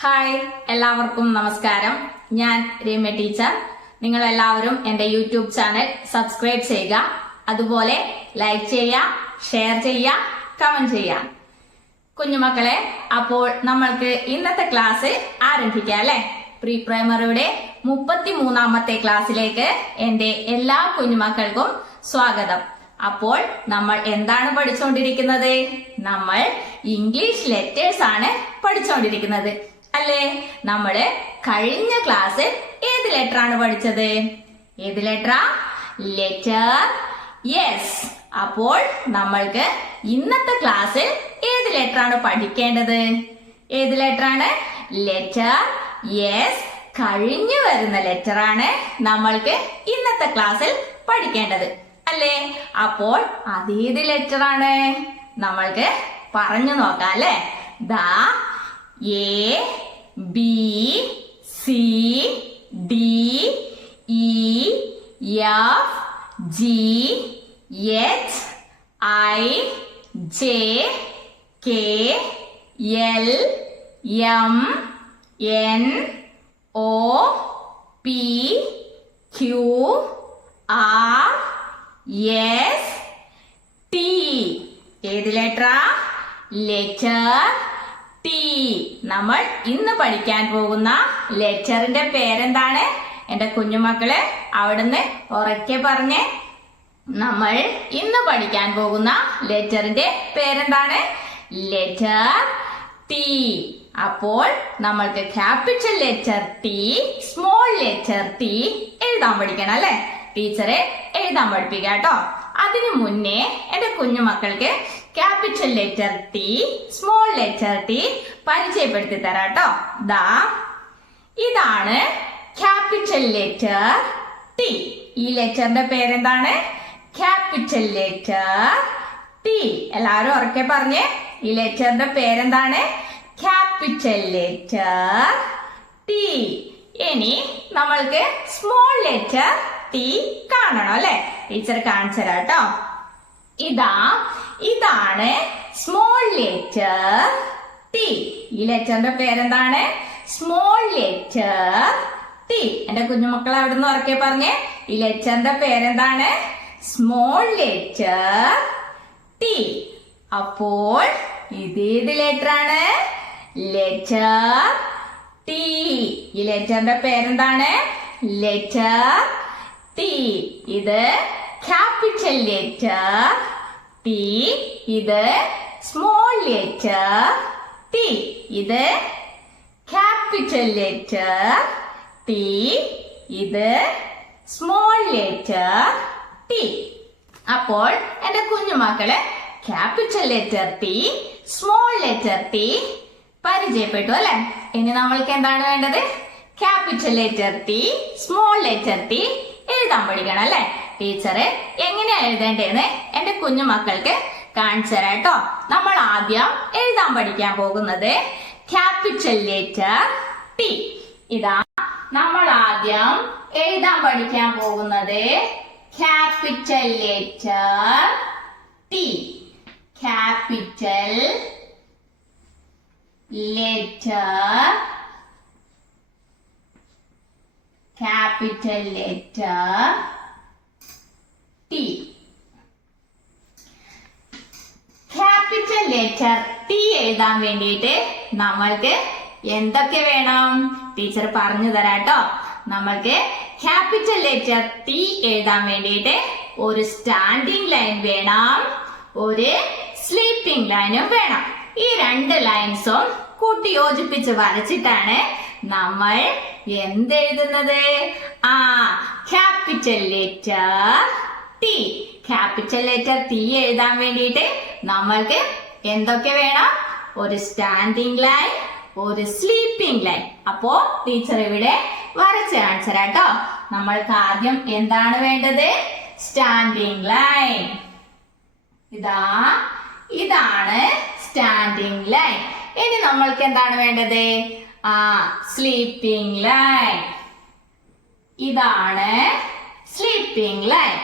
Hi, എല്ലാവർക്കും നമസ്കാരം. ഞാൻ രമ്യ ടീച്ചർ. നിങ്ങൾ എല്ലാവരും എന്റെ യൂട്യൂബ് ചാനൽ സബ്സ്ക്രൈബ് ചെയ്യുക, അതുപോലെ ലൈക്ക് ചെയ്യുക, ഷെയർ ചെയ്യുക, കമന്റ് ചെയ്യുക. കുഞ്ഞുമക്കളെ, അപ്പോൾ നമ്മൾക്ക് ഇന്നത്തെ ക്ലാസ് ആരംഭിക്കാം അല്ലെ? പ്രീ പ്രൈമറിയുടെ 33ാമത്തെ ക്ലാസ്സിലേക്ക് എന്റെ എല്ലാ കുഞ്ഞുമക്കൾക്കും സ്വാഗതം. അപ്പോൾ നമ്മൾ എന്താണ് പഠിച്ചുകൊണ്ടിരിക്കുന്നത്? നമ്മൾ ഇംഗ്ലീഷ് ലെറ്റേഴ്സ് ആണ് പഠിച്ചുകൊണ്ടിരിക്കുന്നത് അല്ലേ? നമ്മള് കഴിഞ്ഞ ക്ലാസ്സിൽ ഏത് ലെറ്റർ ആണ് പഠിച്ചത്? ഏത് ലെറ്ററാ? Letter yes. അപ്പോൾ നമ്മൾക്ക് ഇന്നത്തെ ക്ലാസ്സിൽ ഏത് ലെറ്റർ ആണ് പഠിക്കേണ്ടത്? ഏത് ലെറ്റർ ആണ്? Letter yes. കഴിഞ്ഞു വരുന്ന ലെറ്റർ ആണ് നമ്മൾക്ക് ഇന്നത്തെ ക്ലാസ്സിൽ പഠിക്കേണ്ടത് അല്ലേ? അപ്പോൾ അതേത് ലെറ്റർ ആണ് നമ്മൾക്ക് പറഞ്ഞു നോക്കാം അല്ലേ? ദാ A B C D E F G H I J K L M N O P Q R S T. ഏത് ലെറ്ററാ? Letter T. നമ്മൾ ഇന്ന് പഠിക്കാൻ പോകുന്ന ലെറ്ററിന്റെ പേരെന്താണ്? എന്റെ കുഞ്ഞുമക്കളെ അവിടുന്ന് ഉറക്കെ പറഞ്ഞേ. നമ്മൾ ഇന്ന് പഠിക്കാൻ പോകുന്ന ലെറ്ററിന്റെ പേരെന്താണ്? Letter T. അപ്പോൾ നമ്മൾക്ക് capital letter T, small letter T എഴുതാൻ പഠിക്കണം അല്ലെ? ടീച്ചറെ എഴുതാൻ പഠിപ്പിക്കാം കേട്ടോ. അതിനു മുന്നേ എന്റെ കുഞ്ഞുമക്കൾക്ക് capital letter T, small letter T പരിചയപ്പെടുത്തി തരാട്ടോ. ദാ ഇതാണ് ക്യാപിറ്റൽ ലെറ്റർ ടി. ഈ ലെറ്ററിന്റെ പേരെന്താണ്? Capital letter T. എല്ലാവരും ഉറക്കെ പറഞ്ഞേ. ഈ ലെറ്ററിന്റെ പേരെന്താണ്? Capital letter T. ഇനി നമ്മൾക്ക് സ്മോൾ ലെറ്റർ ടി കാണണം അല്ലെ? ടീച്ചർ കാണിച്ചു തരാം കേട്ടോ. ഇതാണ് സ്മോൾ ലെറ്റർ ടി. ഈ ലെറ്ററിന്റെ പേരെന്താണ്? Small letter T. എന്റെ കുഞ്ഞുമക്കൾ അവിടെ നിന്ന് ഉറക്കെ പറഞ്ഞേ. ഈ ലെറ്ററിന്റെ പേരെന്താണ്? Small letter T. അപ്പോൾ ഇതേത് ലെറ്റർ ആണ്? Letter T. ഈ ലെറ്ററിന്റെ പേരെന്താണ്? Letter T. ഇത് ക്യാപിറ്റൽ ലെറ്റർ ടി. ഇത് സ്മോൾ ലെറ്റർ ടി. ഇത് ക്യാപിറ്റൽ ലെറ്റർ ടി. ഇത് സ്മോൾ ലെറ്റർ ടി. അപ്പോൾ എന്റെ കുഞ്ഞുമക്കള് capital letter T, small letter T പരിചയപ്പെട്ടു അല്ലെ? ഇനി നമ്മൾക്ക് എന്താണ് വേണ്ടത്? Capital letter T, small letter T എഴുതാൻ പഠിക്കണം അല്ലെ? ടീച്ചറ് എങ്ങനെയാ എഴുതേണ്ടതെന്ന് എന്റെ കുഞ്ഞുമക്കൾക്ക് കാണിച്ചു തരാം കേട്ടോ. നമ്മൾ ആദ്യം എഴുതാൻ പഠിക്കാൻ പോകുന്നത് ക്യാപിറ്റൽ ലെറ്റർ ടി. ഇതാ നമ്മൾ ആദ്യം എഴുതാൻ പഠിക്കാൻ പോകുന്നത് capital letter T. Capital letter, capital letter T. Capital letter T എഴുതാൻ വേണ്ടിയിട്ട് നമ്മൾക്ക് എന്തൊക്കെ വേണം? ടീച്ചർ പറഞ്ഞു തരാട്ടോ. നമ്മൾക്ക് ക്യാപിറ്റൽ ലെറ്റർ ടി എഴുതാൻ വേണ്ടിയിട്ട് ഒരു സ്റ്റാൻഡിംഗ് ലൈൻ വേണം, ഒരു സ്ലീപ്പിംഗ് ലൈനും വേണം. ഈ രണ്ട് ലൈൻസും കൂട്ടി യോജിപ്പിച്ച് വരച്ചിട്ടാണ് നമ്മൾ എന്തെഴുതുന്നത്? Capital letter T. Capital letter T എഴുതാൻ വേണ്ടിയിട്ട് നമ്മൾക്ക് എന്തൊക്കെ വേണം? ഒരു സ്റ്റാൻഡിംഗ് ലൈൻ, ഒരു സ്ലീപ്പിംഗ് ലൈൻ. അപ്പോ ടീച്ചർ ഇവിടെ വരച്ച് കാണിച്ചു തരാം കേട്ടോ. നമ്മൾക്ക് ആദ്യം എന്താണ് വേണ്ടത്? Standing line. ഇതാണ് സ്റ്റാൻഡിംഗ് ലൈൻ. ഇനി നമ്മൾക്ക് എന്താണ് വേണ്ടത്? Sleeping line. ഇതാണ് സ്ലീപ്പിംഗ് ലൈൻ.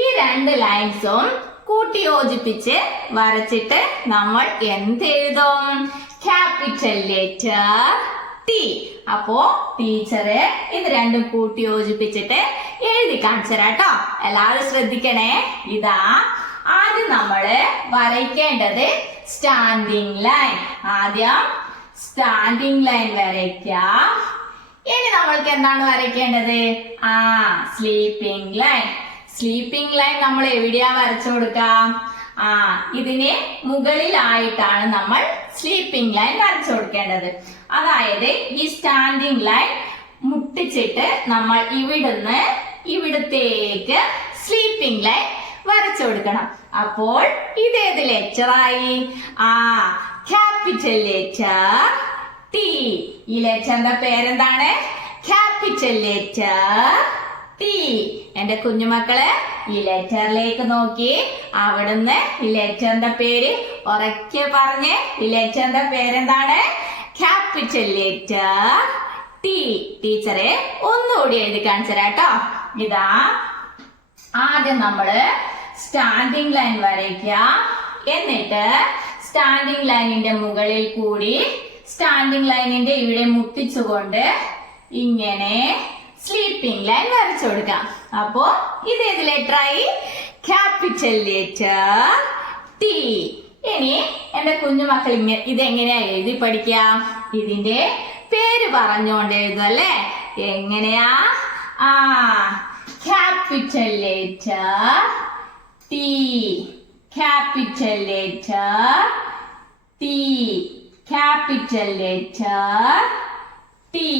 ഈ രണ്ട് ലൈൻസും കൂട്ടി യോജിപ്പിച്ച് വരച്ചിട്ട് നമ്മൾ എന്തെഴുതും? Capital letter T. അപ്പോ ടീച്ചറ് ഇത് രണ്ടും കൂട്ടി യോജിപ്പിച്ചിട്ട് എഴുതി കാണിച്ചു തരാം കേട്ടോ. എല്ലാവരും ശ്രദ്ധിക്കണേ. ഇതാ ആദ്യം നമ്മള് വരയ്ക്കേണ്ടത് സ്റ്റാൻഡിങ് ലൈൻ. ആദ്യം സ്റ്റാൻഡിങ് ലൈൻ വരയ്ക്കാം. ഇനി നമ്മൾക്ക് എന്താണ് വരയ്ക്കേണ്ടത്? Sleeping line. സ്ലീപ്പിംഗ് ലൈൻ നമ്മൾ എവിടെയാ വരച്ചു കൊടുക്കാം? ഇതിന് മുകളിലായിട്ടാണ് നമ്മൾ സ്ലീപ്പിംഗ് ലൈൻ വരച്ചു കൊടുക്കേണ്ടത്. അതായത് ഈ സ്റ്റാൻഡിംഗ് ലൈൻ മുട്ടിച്ചിട്ട് നമ്മൾ ഇവിടത്തേക്ക് സ്ലീപ്പിംഗ് ലൈൻ വരച്ചു കൊടുക്കണം. അപ്പോൾ ഇതേത് ലെറ്ററായി? Capital letter T. ഈ ലെറ്ററിന്റെ പേരെന്താണ്? Capital letter T. എന്റെ കുഞ്ഞുമക്കള് ഈ ലെറ്ററിലേക്ക് നോക്കി അവിടുന്ന് ഈ ലെറ്ററിന്റെ പേര് ഉറക്കെ പറഞ്ഞ്. ഈ ലെറ്ററിന്റെ പേരെന്താണ്? Capital letter T. ടീച്ചറെ ഒന്നുകൂടി എഴുതി കാണിച്ചു തരാം കേട്ടോ. ഇതാ ആദ്യം നമ്മള് സ്റ്റാൻഡിംഗ് ലൈൻ വരയ്ക്കുക. എന്നിട്ട് സ്റ്റാൻഡിംഗ് ലൈനിന്റെ മുകളിൽ കൂടി സ്റ്റാൻഡിംഗ് ലൈനിന്റെ ഇവിടെ മുട്ടിച്ചുകൊണ്ട് ഇങ്ങനെ സ്ലീപ്പിംഗ് ലൈൻ വരച്ചു കൊടുക്കാം. അപ്പോ ഇതേത് ലെറ്ററായി? Capital letter T. ഇനി എന്റെ കുഞ്ഞുമക്കൾ ഇതെങ്ങനെയാ എഴുതി പഠിക്കുക? ഇതിന്റെ പേര് പറഞ്ഞുകൊണ്ട് എഴുതും അല്ലേ? എങ്ങനെയാ? Capital letter T. Capital letter T. Capital letter T.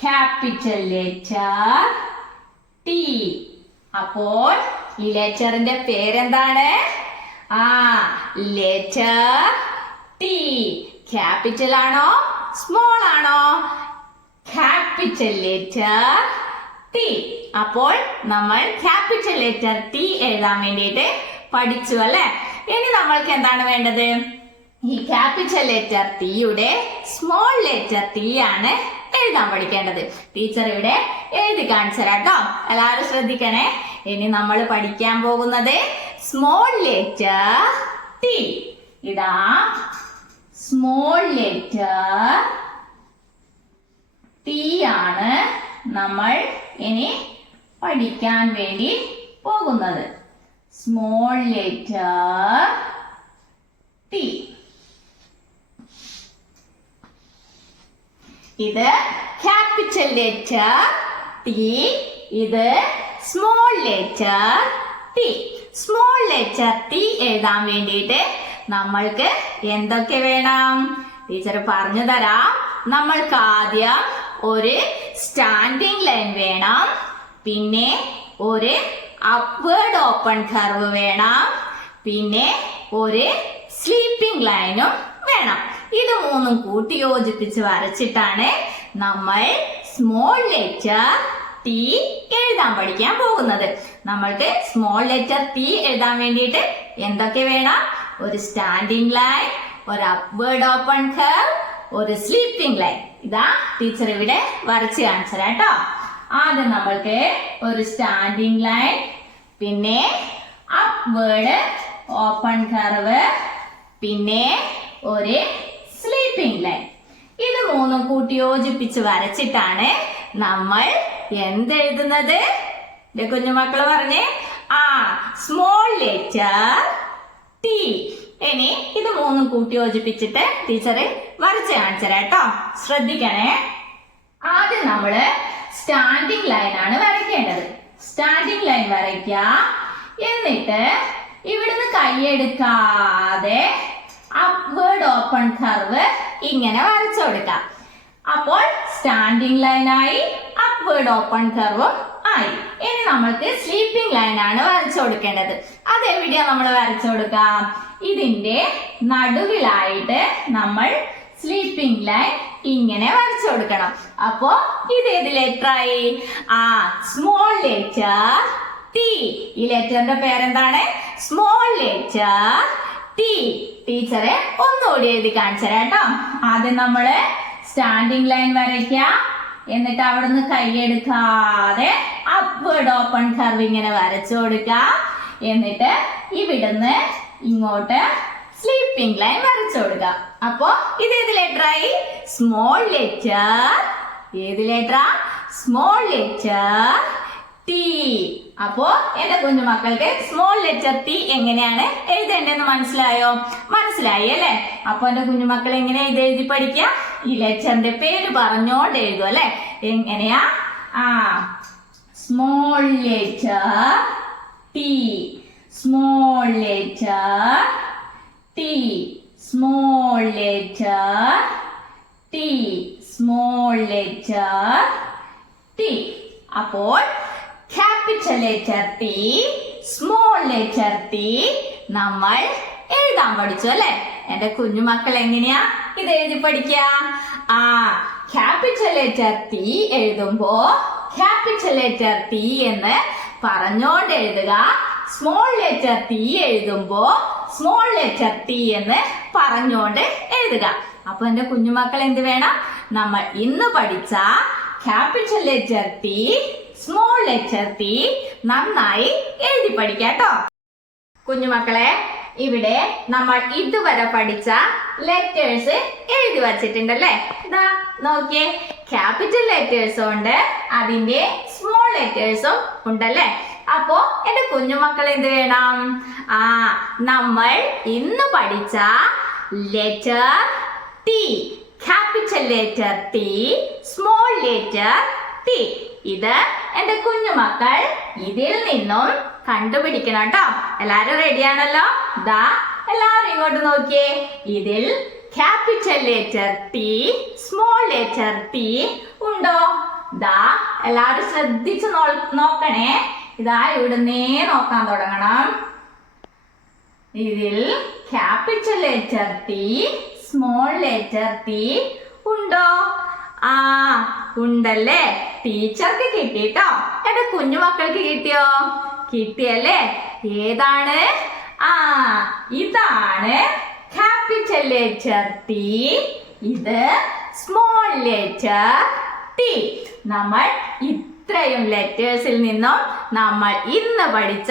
Capital letter T. അപ്പോൾ ഈ ലെറ്ററിന്റെ പേരെന്താണ്? Letter T. ക്യാപിറ്റൽ ആണോ സ്മോൾ ആണോ? Capital letter T. അപ്പോൾ നമ്മൾ ക്യാപിറ്റൽ ലെറ്റർ ടി എഴുതാൻ വേണ്ടിയിട്ട് പഠിച്ചു അല്ലെ? ഇനി നമ്മൾക്ക് എന്താണ് വേണ്ടത്? ഈ ക്യാപിറ്റൽ ലെറ്റർ ടിയുടെ സ്മോൾ ലെറ്റർ ടി ആണ് എഴുതാൻ പഠിക്കേണ്ടത്. ടീച്ചർ ഇവിടെ എഴുതി കാണിച്ചു തരാം കേട്ടോ. എല്ലാവരും ശ്രദ്ധിക്കണേ. ഇനി നമ്മൾ പഠിക്കാൻ പോകുന്നത് സ്മോൾ ലെറ്റർ ടി. ഇതാ സ്മോൾ ലെറ്റർ ടി ആണ് നമ്മൾ ഇനി പഠിക്കാൻ വേണ്ടി പോകുന്നത്. Small letter T. ഇത് ക്യാപിറ്റൽ ലെറ്റർ ടി. ഇത് small letter T. Small letter T എഴുതാൻ വേണ്ടിയിട്ട് നമ്മൾക്ക് എന്തൊക്കെ വേണം? ടീച്ചർ പറഞ്ഞു തരാം. നമ്മൾക്ക് ആദ്യം ഒരു സ്റ്റാൻഡിംഗ് ലൈൻ വേണം. പിന്നെ ഒരു അപ്വേർഡ് ഓപ്പൺ കർവ് വേണം. പിന്നെ ഒരു സ്ലീപ്പിംഗ് ലൈനും വേണം. ഇത് മൂന്നും കൂട്ടി യോജിപ്പിച്ച് വരച്ചിട്ടാണ് നമ്മൾ സ്മോൾ ലെറ്റർ ടി എഴുതാൻ പഠിക്കാൻ പോകുന്നത്. നമ്മൾക്ക് സ്മോൾ ലെറ്റർ ടി എഴുതാൻ വേണ്ടിയിട്ട് എന്തൊക്കെ വേണം? ഒരു സ്റ്റാൻഡിംഗ് ലൈൻ, ഒരു അപ്വേർഡ് ഓപ്പൺ കർവ്, ഒരു സ്ലീപ്പിംഗ് ലൈൻ. ഇതാ ടീച്ചർ ഇവിടെ വരച്ച് കാണിച്ചു തരാം കേട്ടോ. ആദ്യം നമ്മൾക്ക് ഒരു സ്റ്റാൻഡിംഗ് ലൈൻ, പിന്നെ അപ്വേർഡ് ഓപ്പൺ കർവ്, പിന്നെ ഒരു സ്ലീപ്പിംഗ് ലൈൻ. ഇത് മൂന്നും കൂട്ടി യോജിപ്പിച്ച് വരച്ചിട്ടാണ് നമ്മൾ എന്തെഴുതുന്നത്? കുഞ്ഞുമക്കള് പറഞ്ഞേ സ്മോൾ ലെറ്റർ ടി. ഇനി ഇത് മൂന്നും കൂട്ടി യോജിപ്പിച്ചിട്ട് ടീച്ചർ വരച്ച് കാണിച്ചു തരാം കേട്ടോ. ശ്രദ്ധിക്കണേ. ആദ്യം നമ്മള് സ്റ്റാൻഡിംഗ് ലൈൻ ആണ് വരയ്ക്കേണ്ടത്. സ്റ്റാൻഡിംഗ് ലൈൻ വരയ്ക്കുക. എന്നിട്ട് ഇവിടുന്ന് കൈയെടുക്കാതെ അപ്വേർഡ് ഓപ്പൺ കർവ് ഇങ്ങനെ വരച്ചു കൊടുക്കാം. അപ്പോൾ സ്റ്റാൻഡിംഗ് ലൈനായി, അപ്വേർഡ് ഓപ്പൺ കർവും ആയി. ഇനി നമ്മൾക്ക് സ്ലീപ്പിംഗ് ലൈൻ ആണ് വരച്ചു കൊടുക്കേണ്ടത്. അതെവിടെയാ നമ്മൾ വരച്ചു കൊടുക്കാം? ഇതിന്റെ നടുവിലായിട്ട് നമ്മൾ സ്ലീപ്പിംഗ് ലൈൻ ഇങ്ങനെ വരച്ചു കൊടുക്കണം. അപ്പോ ഇത് ഏത് ലെറ്ററായി? Small letter T. ഈ ലെറ്ററിന്റെ പേരെന്താണ്? Small letter T. ടീച്ചറെ ഒന്നുകൂടി എഴുതി കാണിച്ചു തരാം കേട്ടോ. ആദ്യം നമ്മള് സ്റ്റാൻഡിംഗ് ലൈൻ വരയ്ക്കുക. എന്നിട്ട് അവിടുന്ന് കൈയെടുക്കാതെ അപ്വേർഡ് ഓപ്പൺ കർവ് ഇങ്ങനെ വരച്ചു കൊടുക്കുക. എന്നിട്ട് ഇവിടുന്ന് ഇങ്ങോട്ട് സ്ലീപ്പിംഗ് ലൈൻ വരച്ചു കൊടുക്കുക. അപ്പോ ഇത് ഏത് ലെറ്ററായി? Small letter. ഏത് ലെറ്ററാ? Small letter T. അപ്പോ എന്റെ കുഞ്ഞുമക്കൾക്ക് സ്മോൾ ലെറ്റർ ടി എങ്ങനെയാണ് എഴുതേണ്ടതെന്ന് മനസ്സിലായോ? മനസ്സിലായി അല്ലെ? അപ്പൊ എന്റെ കുഞ്ഞുമക്കൾ എങ്ങനെയാ ഇത് എഴുതി പഠിക്കുക? ഈ ലെറ്ററിന്റെ പേര് പറഞ്ഞോണ്ട് എഴുതും അല്ലെ? എങ്ങനെയാ? Small letter T, small letter T, small letter T, small letter T. അപ്പോൾ capital letter T, small letter T നമ്മൾ എഴുതാൻ പഠിച്ചു അല്ലെ? എന്റെ കുഞ്ഞുമക്കൾ എങ്ങനെയാ ഇത് എഴുതി പഠിക്കുക? ക്യാപിറ്റൽ ലെറ്റർ ടി എഴുതുമ്പോ ക്യാപിറ്റൽ ലെറ്റർ ടി എന്ന് പറഞ്ഞോണ്ട് എഴുതുക. സ്മോൾ ലെറ്റർ ടി എഴുതുമ്പോ സ്മോൾ ലെറ്റർ ടി എന്ന് പറഞ്ഞോണ്ട് എഴുതുക. അപ്പൊ എന്റെ കുഞ്ഞുമക്കൾ എന്ത് വേണം? നമ്മൾ ഇന്ന് പഠിച്ച capital letter T, small letter T നന്നായി എഴുതി പഠിക്കാട്ടോ. കുഞ്ഞുമക്കളെ, ഇവിടെ നമ്മൾ ഇതുവരെ പഠിച്ച ലെറ്റേഴ്സ് എഴുതി വച്ചിട്ടുണ്ടല്ലേ? ഇതാ നോക്കിയേ, ക്യാപിറ്റൽ ലെറ്റേഴ്സും ഉണ്ട്, അതിന്റെ സ്മോൾ ലെറ്റേഴ്സും ഉണ്ടല്ലേ? അപ്പോ എന്റെ കുഞ്ഞുമക്കൾ എന്ത് വേണം? നമ്മൾ ഇന്ന് പഠിച്ച letter T, capital letter T, small letter T, ഇത് എന്റെ കുഞ്ഞുമക്കൾ ഇതിൽ നിന്നും കണ്ടുപിടിക്കണം കേട്ടോ. എല്ലാരും റെഡിയാണല്ലോ? ദാ എല്ലാവരും ഇങ്ങോട്ട് നോക്കിയേ. ഇതിൽ capital letter T, small letter T ഉണ്ടോ? ദാ എല്ലാവരും ശ്രദ്ധിച്ച് നോക്കണേ. ഇതാ ഇവിടുന്നേ നോക്കാൻ തുടങ്ങണം. ഇതിൽ capital letter T, small letter T ഉണ്ടോ? ഉണ്ടല്ലേ? ടീച്ചർക്ക് കിട്ടിട്ടോ. എന്റെ കുഞ്ഞുമക്കൾക്ക് കിട്ടിയോ? കിട്ടിയല്ലേ? ഏതാണ്? ഇതാണ് ക്യാപിറ്റൽ ലെറ്റർ ടി, ഇത് സ്മോൾ ലെറ്റർ ടി. നമ്മൾ ഇത്രയും ലെറ്റേഴ്സിൽ നിന്നും നമ്മൾ ഇന്ന് പഠിച്ച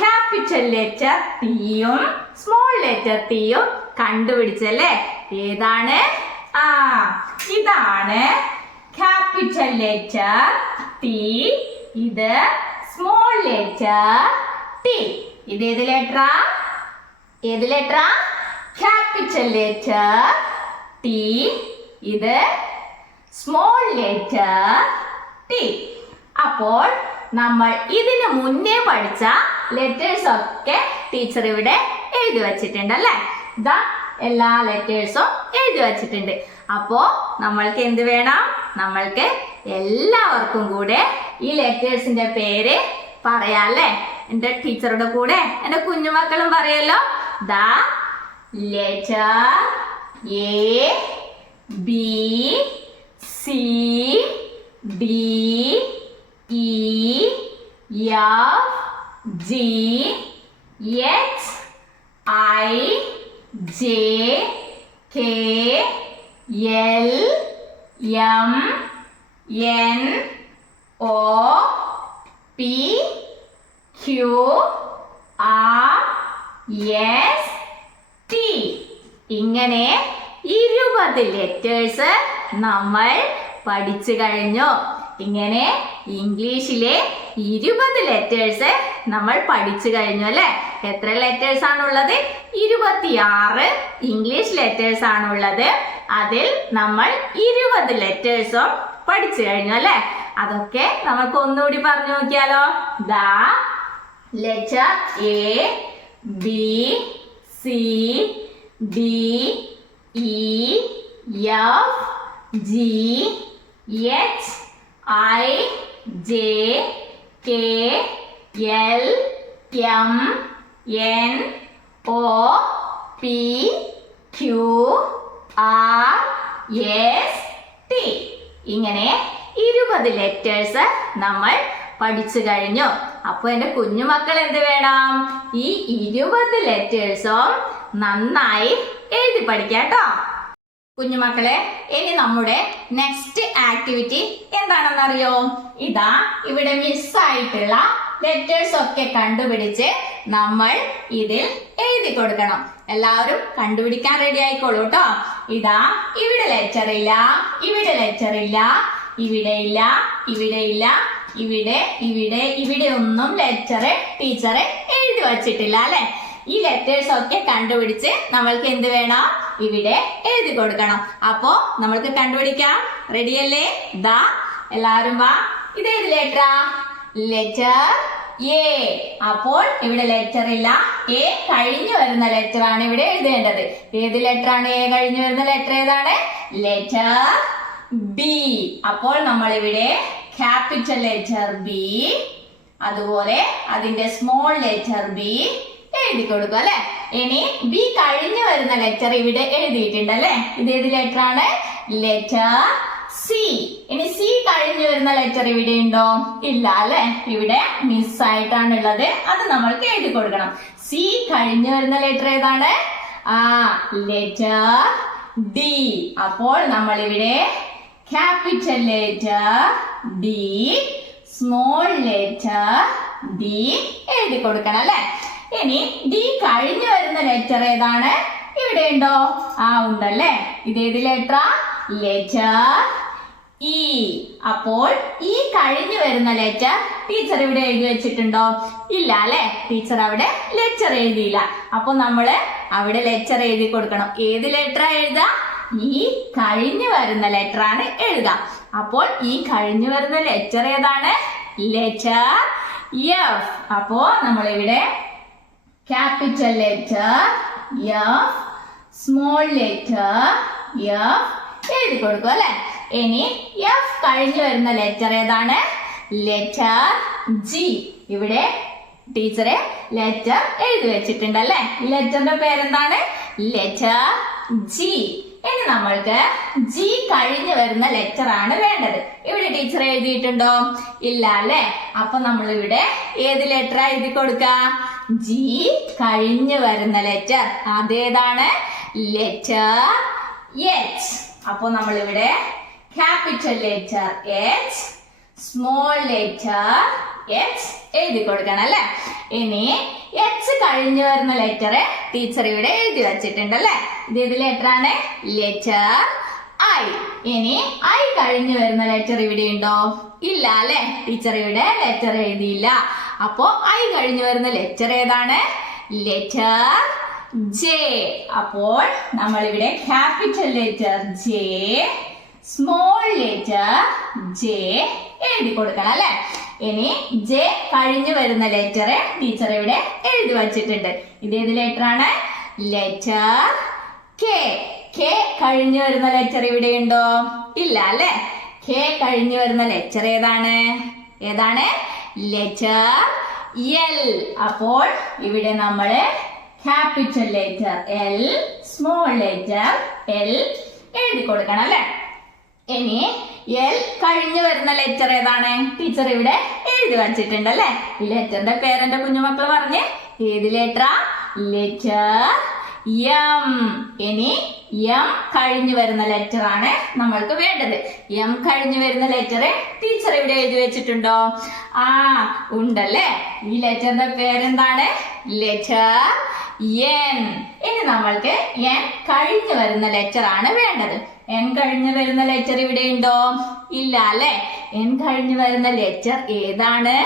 ക്യാപിറ്റൽ ലെറ്റർ ടിയും സ്മോൾ ലെറ്റർ ടിയും കണ്ടുപിടിച്ചല്ലേ? ഏതാണ്? ഇതാണ് ക്യാപിറ്റൽ ലെറ്റർ ടി, ഇത് സ്മോൾ ലെറ്റർ ടി. ഇത് ഏത് ലെറ്ററാ? ഏത് ലെറ്ററാ? ക്യാപിറ്റൽ ലെറ്റർ ടി, ഇത് സ്മോൾ ലെറ്റർ ടി. അപ്പോൾ നമ്മൾ ഇതിന് മുന്നേ പഠിച്ച ലെറ്റേഴ്സ് ഒക്കെ ടീച്ചർ ഇവിടെ എഴുതി വച്ചിട്ടുണ്ട് അല്ലേ? ഇതാ എല്ലാ ലെറ്റേഴ്സും എഴുതി വച്ചിട്ടുണ്ട്. അപ്പോ നമ്മൾക്ക് എന്ത് വേണം? നമ്മൾക്ക് എല്ലാവർക്കും കൂടെ ഈ ലെറ്റേഴ്സിന്റെ പേര് പറയാല്ലേ? എന്റെ ടീച്ചറുടെ കൂടെ എന്റെ കുഞ്ഞുമക്കളും പറയല്ലോ. ദാ letter A, B, C, D, E, F, G, H, I, J, K, L, M, N, O, P, Q, R, S, T. ഇങ്ങനെ 20 ലെറ്റേഴ്സ് നമ്മൾ പഠിച്ചു കഴിഞ്ഞു. ഇങ്ങനെ ഇംഗ്ലീഷിലെ 20 ലെറ്റേഴ്സ് നമ്മൾ പഠിച്ചു കഴിഞ്ഞു അല്ലെ? എത്ര ലെറ്റേഴ്സ് ആണുള്ളത്? 26 ഇംഗ്ലീഷ് ലെറ്റേഴ്സ് ആണുള്ളത്. അതിൽ നമ്മൾ 20 ലെറ്റേഴ്സും പഠിച്ചു കഴിഞ്ഞു അല്ലെ? അതൊക്കെ നമുക്ക് ഒന്നുകൂടി പറഞ്ഞു നോക്കിയാലോ? ദാ letter A, B, C, D, E, F, G, H, I, J, K, L, M, N, O, P, Q, R, S, T. ഇങ്ങനെ 20 ലെറ്റേഴ്സ് നമ്മൾ പഠിച്ചു കഴിഞ്ഞു. അപ്പൊ എന്റെ കുഞ്ഞുമക്കൾ എന്ത് വേണം? ഈ 20 ലെറ്റേഴ്സും നന്നായി എഴുതി പഠിക്കാട്ടോ. കുഞ്ഞുമക്കളെ, ഇനി നമ്മുടെ നെക്സ്റ്റ് ആക്ടിവിറ്റി എന്താണെന്നറിയോ? ഇതാ ഇവിടെ മിസ്സായിട്ടുള്ള ലെറ്റേഴ്സ് ഒക്കെ കണ്ടുപിടിച്ച് നമ്മൾ ഇതിൽ എഴുതി കൊടുക്കണം. എല്ലാവരും കണ്ടുപിടിക്കാൻ റെഡി ആയിക്കോളൂ കേട്ടോ. ഇതാ ഇവിടെ ലെറ്റർ ഇല്ല, ഇവിടെ ലെറ്റർ ഇല്ല, ഇവിടെ ഇല്ല, ഇവിടെ ഇല്ല, ഇവിടെ ഇവിടെ ഇവിടെ ഒന്നും ലെറ്റർ ടീച്ചറെ എഴുതി വച്ചിട്ടില്ല അല്ലെ. ഈ ലെറ്റേഴ്സ് ഒക്കെ കണ്ടുപിടിച്ച് നമ്മൾക്ക് എന്ത് വേണം? ഇവിടെ എഴുതി കൊടുക്കണം. അപ്പോ നമ്മൾക്ക് കണ്ടുപിടിക്കാം. റെഡിയല്ലേ? ദാ എല്ലാവരും വാ. ഇതേത് ലെറ്ററാ? Letter A. അപ്പോൾ ഇവിടെ ലെറ്റർ ഇല്ല. എ കഴിഞ്ഞു വരുന്ന ലെറ്റർ ആണ് ഇവിടെ എഴുതേണ്ടത്. ഏത് ലെറ്റർ ആണ് എ കഴിഞ്ഞു വരുന്ന ലെറ്റർ? ഏതാണ്? Letter B. അപ്പോൾ നമ്മൾ ഇവിടെ ക്യാപിറ്റൽ ലെറ്റർ ബി, അതുപോലെ അതിന്റെ സ്മോൾ ലെറ്റർ ബി എഴുതി കൊടുക്കും അല്ലെ. ഇനി ബി കഴിഞ്ഞു വരുന്ന ലെറ്റർ ഇവിടെ എഴുതിയിട്ടുണ്ട് അല്ലെ. ഇതേത് ലെറ്റർ ആണ്? Letter C. ഇനി സി കഴിഞ്ഞു വരുന്ന ലെറ്റർ ഇവിടെ ഉണ്ടോ? ഇല്ല അല്ലെ. ഇവിടെ മിസ് ആയിട്ടാണ് ഉള്ളത്. അത് നമ്മൾക്ക് എഴുതി കൊടുക്കണം. സി കഴിഞ്ഞു വരുന്ന ലെറ്റർ ഏതാണ്? Letter D. അപ്പോൾ നമ്മൾ ഇവിടെ capital letter D, small letter D എഴുതി കൊടുക്കണം അല്ലെ. ഇനി ഡി കഴിഞ്ഞു വരുന്ന ലെറ്റർ ഏതാണ്? ഇവിടെ ഉണ്ടോ? ഉണ്ടല്ലേ. ഇതേത് ലെറ്ററാ? Letter E. അപ്പോൾ ഈ കഴിഞ്ഞു വരുന്ന ലെറ്റർ ടീച്ചർ ഇവിടെ എഴുതി വെച്ചിട്ടുണ്ടോ? ഇല്ല അല്ലെ. ടീച്ചർ അവിടെ ലെറ്റർ എഴുതിയില്ല. അപ്പൊ നമ്മള് അവിടെ ലെറ്റർ എഴുതി കൊടുക്കണം. ഏത് ലെറ്ററാ എഴുതാ? ഈ കഴിഞ്ഞു വരുന്ന ലെറ്റർ ആണ് എഴുതാം. അപ്പോൾ ഈ കഴിഞ്ഞു വരുന്ന ലെറ്റർ ഏതാണ്? Letter F. അപ്പോ നമ്മൾ ഇവിടെ capital letter F, small letter F എഴുതി കൊടുക്കും അല്ലെ. ഇനി എഫ് കഴിഞ്ഞു വരുന്ന ലെറ്റർ ഏതാണ്? Letter G. ഇവിടെ ടീച്ചറെ ലെറ്റർ എഴുതി വെച്ചിട്ടുണ്ട് അല്ലെ. ഈ ലെറ്ററിന്റെ പേരെന്താണ്? Letter G. ഇനി നമ്മൾക്ക് ജി കഴിഞ്ഞു വരുന്ന ലെറ്റർ ആണ് വേണ്ടത്. ഇവിടെ ടീച്ചർ എഴുതിയിട്ടുണ്ടോ? ഇല്ല അല്ലെ. അപ്പൊ നമ്മൾ ഇവിടെ ഏത് ലെറ്റർ എഴുതി കൊടുക്ക? ജി കഴിഞ്ഞു വരുന്ന ലെറ്റർ അതേതാണ്? Letter H. അപ്പൊ നമ്മൾ ഇവിടെ capital letter H, small letter H എഴുതി കൊടുക്കണം അല്ലെ. ഇനി എച്ച് കഴിഞ്ഞു വരുന്ന ലെറ്റർ ടീച്ചർ ഇവിടെ എഴുതി വെച്ചിട്ടുണ്ട് അല്ലെ. ഇതേത് ലെറ്റർ ആണ്? Letter I. ഇനി ഐ കഴിഞ്ഞു വരുന്ന ലെറ്റർ ഇവിടെ ഉണ്ടോ? ഇല്ല അല്ലെ. ടീച്ചർ ഇവിടെ ലെറ്റർ എഴുതിയില്ല. അപ്പോ ഐ കഴിഞ്ഞു വരുന്ന ലെറ്റർ ഏതാണ്? Letter J. അപ്പോൾ നമ്മൾ ഇവിടെ capital letter J, small letter J എഴുതി കൊടുക്കണം അല്ലെ. ഇനി ജെ കഴിഞ്ഞു വരുന്ന ലെറ്റർ ടീച്ചർ ഇവിടെ എഴുതി വച്ചിട്ടുണ്ട്. ഇതേത് ലെറ്റർ ആണ്? Letter K. കെ കഴിഞ്ഞു വരുന്ന ലെറ്റർ ഇവിടെ ഉണ്ടോ? ഇല്ല അല്ലെ. കെ കഴിഞ്ഞു വരുന്ന ലെറ്റർ ഏതാണ്? ഏതാണ്? Letter L. അപ്പോൾ ഇവിടെ നമ്മള് capital letter L, small letter L എഴുതി കൊടുക്കണം അല്ലെ. ഇനി എൽ കഴിഞ്ഞു വരുന്ന ലെറ്റർ ഏതാണ്? ടീച്ചർ ഇവിടെ എഴുതി വച്ചിട്ടുണ്ട് അല്ലെ. ഈ ലെറ്ററിന്റെ പേരെന്റെ കുഞ്ഞുമക്കൾ പറഞ്ഞ് ഏത് ലെറ്ററാ? Letter M. ഇനി എം കഴിഞ്ഞു വരുന്ന ലെറ്റർ ആണ് നമ്മൾക്ക് വേണ്ടത്. എം കഴിഞ്ഞു വരുന്ന ലെറ്റർ ടീച്ചർ ഇവിടെ എഴുതി വെച്ചിട്ടുണ്ടോ? ഉണ്ടല്ലേ. ഈ ലെറ്ററിന്റെ പേരെന്താണ്? Letter N. ഇനി നമ്മൾക്ക് എൻ കഴിഞ്ഞു വരുന്ന ലെറ്റർ ആണ് വേണ്ടത്. എൻ കഴിഞ്ഞു വരുന്ന ലെറ്റർ ഇവിടെ ഉണ്ടോ? ഇല്ല അല്ലെ. എൻ കഴിഞ്ഞു വരുന്ന ലെറ്റർ ഏതാണ്?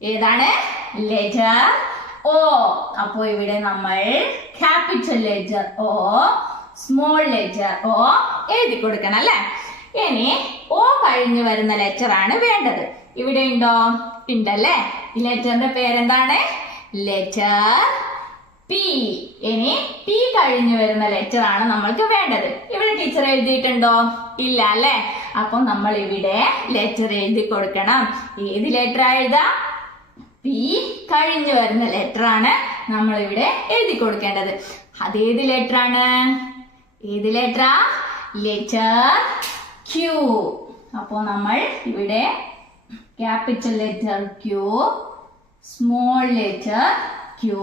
ഏതാണ്? ലെറ്റർ ഓ. അപ്പോ ഇവിടെ നമ്മൾ ക്യാപിറ്റൽ ലെറ്റർ ഓ, സ്മോൾ ലെറ്റർ ഓ എഴുതി കൊടുക്കണം അല്ലെ. ഇനി ഓ കഴിഞ്ഞു വരുന്ന ലെറ്റർ ആണ് വേണ്ടത്. ഇവിടെ ഉണ്ടോ? ഉണ്ടല്ലേ. ഈ ലെറ്ററിന്റെ പേരെന്താണ്? Letter P. ഇനി പി കഴിഞ്ഞു വരുന്ന ലെറ്റർ ആണ് നമ്മൾക്ക് വേണ്ടത്. ഇവിടെ ടീച്ചർ എഴുതിയിട്ടുണ്ടോ? ഇല്ല അല്ലെ. അപ്പൊ നമ്മൾ ഇവിടെ ലെറ്റർ എഴുതി കൊടുക്കണം. ഏത് ലെറ്റർ എഴുതാ? പി കഴിഞ്ഞു വരുന്ന ലെറ്റർ ആണ് നമ്മൾ ഇവിടെ എഴുതി കൊടുക്കേണ്ടത്. അതേത് ലെറ്റർ ആണ്? ഏത് ലെറ്ററാ? Letter Q. അപ്പോ നമ്മൾ ഇവിടെ capital letter Q, small letter Q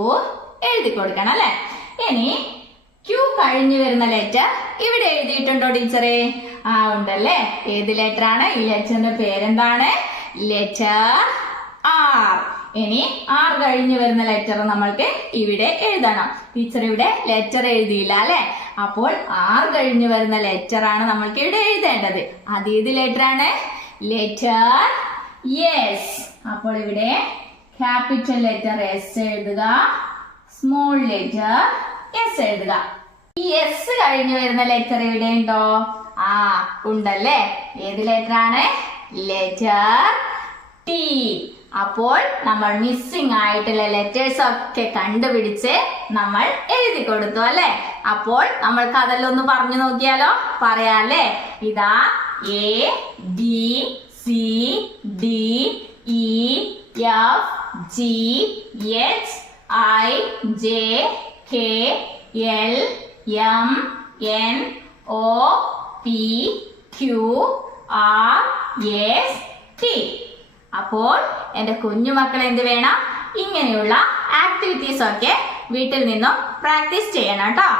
എഴുതി കൊടുക്കണം അല്ലെ. ഇനി ക്യൂ കഴിഞ്ഞു വരുന്ന ലെറ്റർ ഇവിടെ എഴുതിയിട്ടുണ്ടോ ടീച്ചറെ? ഉണ്ടല്ലേ. ഏത് ലെറ്റർ ആണ്? ഈ ലെറ്ററിന്റെ പേരെന്താണ്? Letter R. ഇനി R കഴിഞ്ഞു വരുന്ന ലെറ്റർ നമ്മൾക്ക് ഇവിടെ എഴുതണം. ടീച്ചർ ഇവിടെ ലെറ്റർ എഴുതിയില്ല അല്ലെ? അപ്പോൾ R കഴിഞ്ഞു വരുന്ന ലെറ്റർ ആണ് നമ്മൾക്ക് ഇവിടെ എഴുതേണ്ടത്. അത് ഏത് ലെറ്റർ ആണ്? Letter S. അപ്പോൾ ഇവിടെ ക്യാപിറ്റൽ ലെറ്റർ S എഴുതുക, സ്മോൾ ലെറ്റർ S എഴുതുക. ഈ S കഴിഞ്ഞു വരുന്ന ലെറ്റർ ഇവിടെ ഉണ്ടോ? ഉണ്ടല്ലേ. ഏത് ലെറ്റർ ആണ്? Letter T. അപ്പോൾ നമ്മൾ മിസ്സിംഗ് ആയിട്ടുള്ള ലെറ്റേഴ്സ് ഒക്കെ കണ്ടുപിടിച്ച് നമ്മൾ എഴുതി കൊടുത്തു അല്ലെ? അപ്പോൾ നമ്മൾക്ക് അതെല്ലാം ഒന്ന് പറഞ്ഞു നോക്കിയാലോ? പറയാല്ലേ? ഇതാ A B C D E F G H I J K L M N O P Q R S T. അപ്പോൾ എന്റെ കുഞ്ഞുമക്കൾ എന്ത് വേണം? ഇങ്ങനെയുള്ള ആക്ടിവിറ്റീസ് ഒക്കെ വീട്ടിൽ നിന്നും പ്രാക്ടീസ് ചെയ്യണം കേട്ടോ.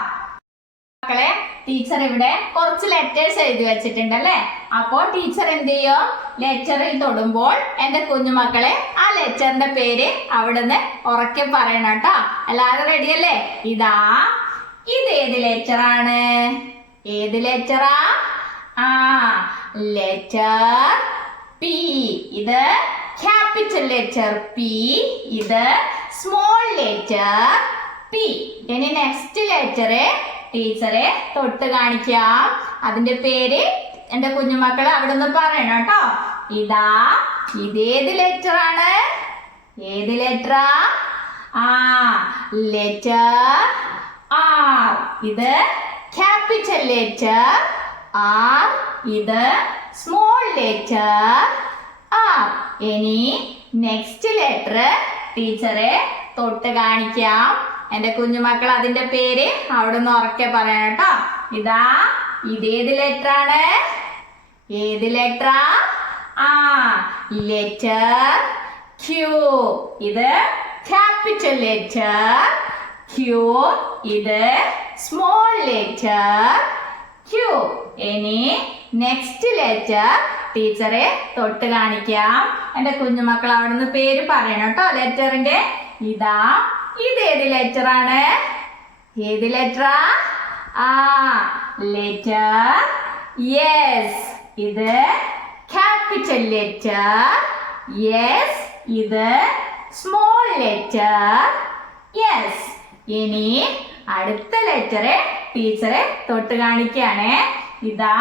മക്കളെ, ടീച്ചർ ഇവിടെ കുറച്ച് ലെറ്റേഴ്സ് എഴുതി വെച്ചിട്ടുണ്ടല്ലേ? അപ്പോൾ ടീച്ചർ എന്ത് ചെയ്യും? ലെറ്ററിൽ തൊടുമ്പോൾ എന്റെ കുഞ്ഞുമക്കളെ ആ ലെറ്ററിന്റെ പേര് അവിടുന്ന് ഉറക്കെ പറയണം കേട്ടോ. എല്ലാവരും റെഡിയല്ലേ? ഇതാ, ഇത് ഏത് ലെറ്റർ ആണ്? ഏത് ലെറ്ററാ? Letter P. ഇത് ക്യാപിറ്റൽ ലെറ്റർ P. ഇത് സ്മോൾ ലെറ്റർ P. ഇനി നെക്സ്റ്റ് ലെറ്റർ ടീച്ചറെ തൊട്ട് കാണിക്കാം. അതിന്റെ പേര് എന്റെ കുഞ്ഞുമക്കൾ അവിടെ നിന്ന് പറയണം കേട്ടോ. ഇതാ, ഇതേത് ലെറ്റർ ആണ്? ഏത് ലെറ്ററാ? Letter R. ഇത് ക്യാപിറ്റൽ ലെറ്റർ R. ഇത് സ്മോൾ ലെറ്റർ R. ഇനി നെക്സ്റ്റ് ലെറ്റർ ടീച്ചറെ തൊട്ട് കാണിക്കാം. എന്റെ കുഞ്ഞുമക്കൾ അതിന്റെ പേര് അവിടെ നിന്ന് ഉറക്കെ പറയണം കേട്ടോ. ഇതാ, ഇതേത് ലെറ്റർ ആണ്? ഏത് ലെറ്ററാ? Letter Q. ഇത് ക്യാപിറ്റൽ ലെറ്റർ Q. ഇത് സ്മോൾ ലെറ്റർ Q. ഇനി നെക്സ്റ്റ് ലെറ്റർ ടീച്ചറെ തൊട്ട് കാണിക്കാം. എന്റെ കുഞ്ഞുമക്കൾ അവിടെ നിന്ന് പേര് പറയണം കേട്ടോ ലെറ്ററിന്റെ. ഇതാ, ഇതേത് ലെറ്റർ ആണ്? ഏത് ലെറ്ററാ? Letter S. ഇത് ക്യാപിറ്റൽ ലെറ്റർ S. ഇത് സ്മോൾ ലെറ്റർ S. ഇനി അടുത്ത ലെറ്റർ ടീച്ചറെ തൊട്ട് കാണിക്കുകയാണേ. ഇതാ,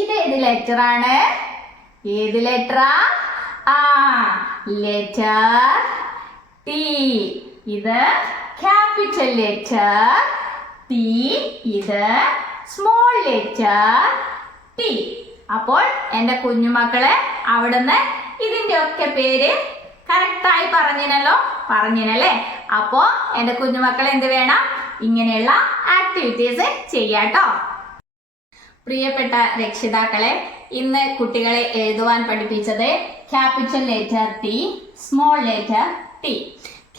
ഇതേത് ലെറ്റർ ആണ്? ഏത് ലെറ്ററാ? Letter T. ഇത് ക്യാപിറ്റൽ ലെറ്റർ T. ഇത് സ്മോൾ ലെറ്റർ T. അപ്പോൾ എന്റെ കുഞ്ഞുമക്കളെ അവിടുന്ന് ഇതിന്റെ ഒക്കെ പേര് കറക്റ്റായി പറഞ്ഞിനല്ലേ? അപ്പോ എന്റെ കുഞ്ഞുമക്കളെ എന്ത് വേണം? ഇങ്ങനെയുള്ള ആക്ടിവിറ്റീസ് ചെയ്യാട്ടോ. പ്രിയപ്പെട്ട രക്ഷിതാക്കളെ, ഇന്ന് കുട്ടികളെ എഴുതുവാൻ പഠിപ്പിച്ചത് capital letter T, small letter T.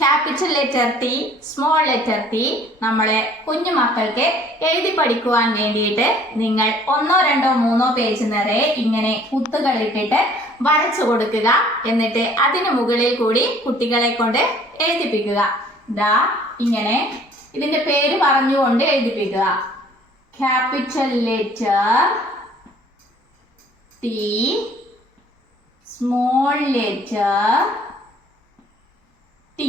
Capital letter T, small letter T നമ്മളെ കുഞ്ഞുമക്കൾക്ക് എഴുതി പഠിക്കുവാൻ വേണ്ടിയിട്ട് നിങ്ങൾ 1, 2, 3 പേജ് നിറയെ ഇങ്ങനെ കുത്തുകളിട്ടിട്ട് വരച്ചു കൊടുക്കുക. എന്നിട്ട് അതിന് മുകളിൽ കൂടി കുട്ടികളെ കൊണ്ട് എഴുതിപ്പിക്കുക. ഇതാ, ഇങ്ങനെ ഇതിന്റെ പേര് പറഞ്ഞുകൊണ്ട് എഴുതിപ്പിക്കുക. Capital letter T, small letter T.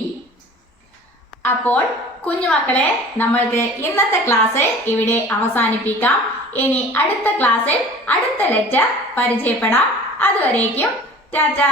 അപ്പോൾ കുഞ്ഞുമക്കളെ, നമ്മൾക്ക് ഇന്നത്തെ ക്ലാസ് ഇവിടെ അവസാനിപ്പിക്കാം. ഇനി അടുത്ത ക്ലാസ്സിൽ അടുത്ത ലെറ്റർ പരിചയപ്പെടാം. അതുവരേക്കും ടാറ്റ.